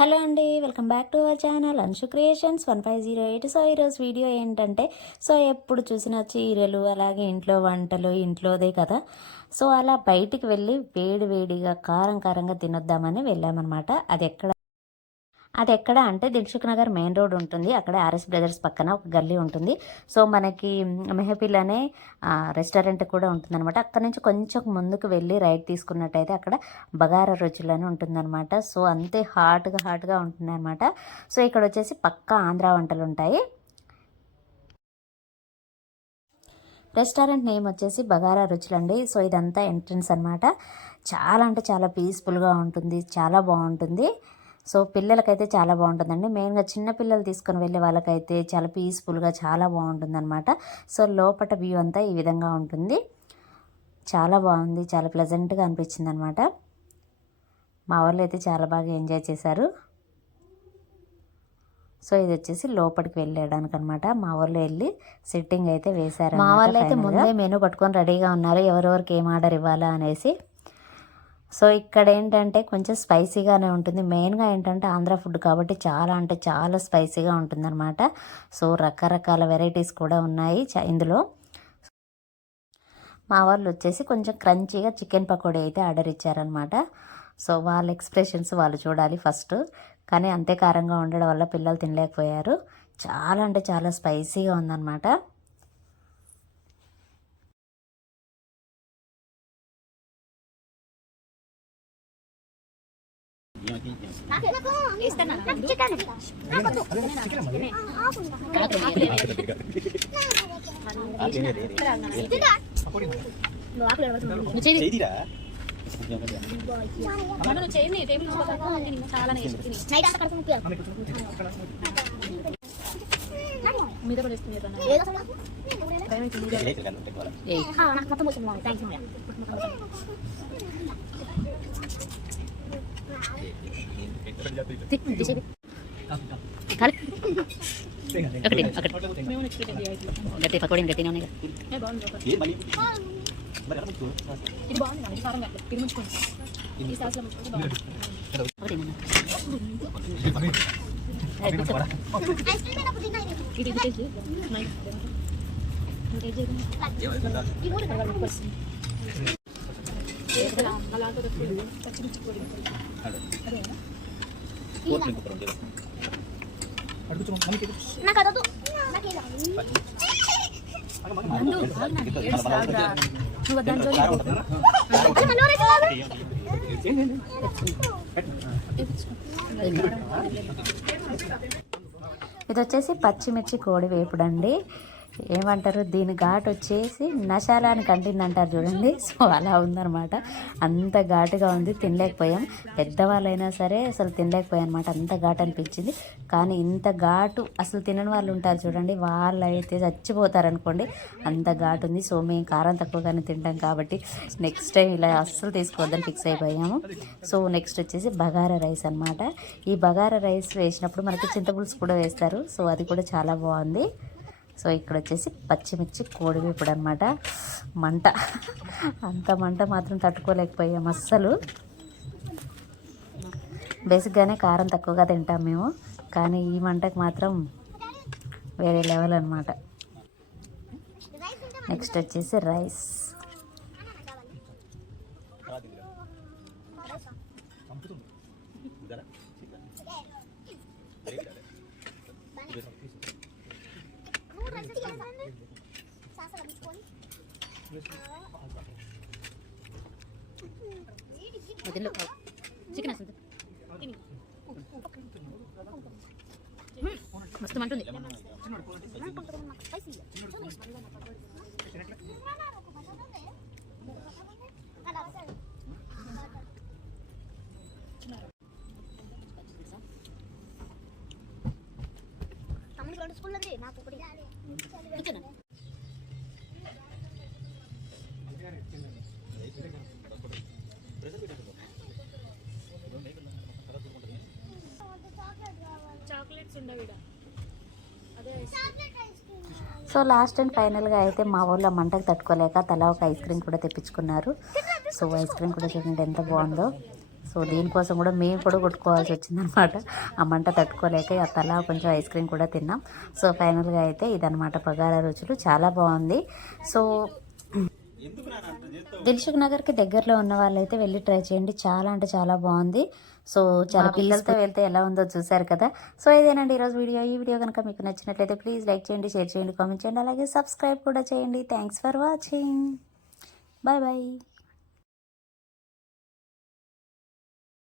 Hello అండి, welcome back to our channel Anshu creations 1508. So ఈరోజు video ఏంటంటే, ఎప్పుడు చూసినా చీరలు, అలాగే ఇంట్లో వంటలు ఇంట్లోదే కదా. సో అలా బయటికి వెళ్ళి వేడిగా కారంగా తినొద్దామని వెళ్ళామన్నమాట. అది ఎక్కడ అంటే దిల్సుఖ్ నగర్ మెయిన్ రోడ్ ఉంటుంది. అక్కడ ఆర్ఎస్ బ్రదర్స్ పక్కన ఒక గల్లీ ఉంటుంది. సో మనకి మెహఫిల్ అనే రెస్టారెంట్ కూడా ఉంటుందన్నమాట. అక్కడ నుంచి కొంచెం ముందుకు వెళ్ళి రైట్ తీసుకున్నట్టయితే అక్కడ బగారా రుచులు అని ఉంటుందన్నమాట. సో అంతే హాట్గా ఉంటుంది అనమాట. సో ఇక్కడ వచ్చేసి పక్కా ఆంధ్ర వంటలు ఉంటాయి. రెస్టారెంట్ నేమ్ వచ్చేసి బగారా రుచులండి. సో ఇదంతా ఎంట్రన్స్ అనమాట. చాలా అంటే చాలా పీస్ఫుల్గా ఉంటుంది, చాలా బాగుంటుంది. సో పిల్లలకైతే చాలా బాగుంటుందండి. మెయిన్గా చిన్న పిల్లలు తీసుకొని వెళ్ళే వాళ్ళకైతే చాలా పీస్ఫుల్గా చాలా బాగుంటుందన్నమాట. సో లోపల వ్యూ అంతా ఈ విధంగా ఉంటుంది. చాలా బాగుంది, చాలా ప్లెజెంట్గా అనిపించింది అనమాట. మా వాళ్ళు అయితే చాలా బాగా ఎంజాయ్ చేశారు. సో ఇది వచ్చేసి లోపలికి వెళ్ళడానికి అనమాట. మా వాళ్ళు వెళ్ళి సిట్టింగ్ అయితే వేశారు. మా వాళ్ళు అయితే ముందే మెనూ పట్టుకొని రెడీగా ఉన్నారు, ఎవరెవరికి ఏం ఆర్డర్ ఇవ్వాలా అనేసి. సో ఇక్కడ ఏంటంటే కొంచెం స్పైసీగానే ఉంటుంది. మెయిన్గా ఏంటంటే ఆంధ్ర ఫుడ్ కాబట్టి చాలా అంటే చాలా స్పైసీగా ఉంటుందన్నమాట. సో రకరకాల వెరైటీస్ కూడా ఉన్నాయి ఇందులో. మా వాళ్ళు వచ్చేసి కొంచెం క్రంచీగా చికెన్ పకోడీ అయితే ఆర్డర్ ఇచ్చారనమాట. సో వాళ్ళ ఎక్స్ప్రెషన్స్ వాళ్ళు చూడాలి ఫస్ట్. కానీ అంతే కారంగా ఉండడం వల్ల పిల్లలు తినలేకపోయారు. చాలా అంటే చాలా స్పైసీగా ఉందన్నమాట. మీద గట్టి పకోడీ గట్టిగా ఉన్నాయి. ఇది వచ్చేసి పచ్చిమిర్చి కోడి వేపుడు అండి. ఏమంటారు దీని ఘాటు వచ్చేసి నశాలానికి అంటిందంటారు చూడండి. సో అలా ఉందన్నమాట. అంత ఘాటుగా ఉంది, తినలేకపోయాం. పెద్దవాళ్ళైనా సరే అసలు తినలేకపోయాం అనమాట. అంత ఘాటు అనిపించింది. కానీ ఇంత ఘాటు అసలు తినని వాళ్ళు ఉంటారు చూడండి, వాళ్ళు అయితే చచ్చిపోతారు అనుకోండి, అంత ఘాటు ఉంది. సో మేము కారం తక్కువగానే తింటాం కాబట్టి నెక్స్ట్ టైం ఇలా అస్సలు తీసుకోవద్దని ఫిక్స్ అయిపోయాము. సో నెక్స్ట్ వచ్చేసి బగారా రైస్ అనమాట. ఈ బగారా రైస్ వేసినప్పుడు మనకి చింతపులుసు కూడా వేస్తారు. సో అది కూడా చాలా బాగుంది. సో ఇక్కడ వచ్చేసి పచ్చిమిర్చి కోడి వేపుడు అనమాట. అంత మంట మాత్రం తట్టుకోలేకపోయాం అస్సలు. బేసిక్గానే కారం తక్కువగా తింటాం మేము, కానీ ఈ మంటకు మాత్రం వేరే లెవెల్ అనమాట. నెక్స్ట్ వచ్చేసి రైస్. చికెన్ వస్తుంది మస్తు మంటుంది. సో లాస్ట్ అండ్ ఫైనల్గా అయితే మా ఊళ్ళో మంటకు తట్టుకోలేక తలా ఒక ఐస్ క్రీమ్ కూడా తెప్పించుకున్నారు. సో ఐస్ క్రీమ్ కూడా చూడండి ఎంత బాగుందో. సో దీనికోసం కూడా మేము కూడా కొట్టుకోవాల్సి వచ్చిందనమాట. ఆ మంట తట్టుకోలేక తలా కొంచెం ఐస్ క్రీమ్ కూడా తిన్నాం. సో ఫైనల్గా అయితే ఇదనమాట బగారా రుచులు, చాలా బాగుంది. సో దిల్సుఖ్ నగర్కి దగ్గరలో ఉన్న వాళ్ళైతే వెళ్ళి ట్రై చేయండి, చాలా అంటే చాలా బాగుంది. సో చాలా పిల్లలతో వెళ్తే ఎలా ఉందో చూసారు కదా. సో ఇదేనండి ఈరోజు వీడియో. ఈ వీడియో కనుక మీకు నచ్చినట్లయితే ప్లీజ్ లైక్ చేయండి, షేర్ చేయండి, కామెంట్ చేయండి, అలాగే సబ్స్క్రైబ్ కూడా చేయండి. Thanks for watching. Bye bye.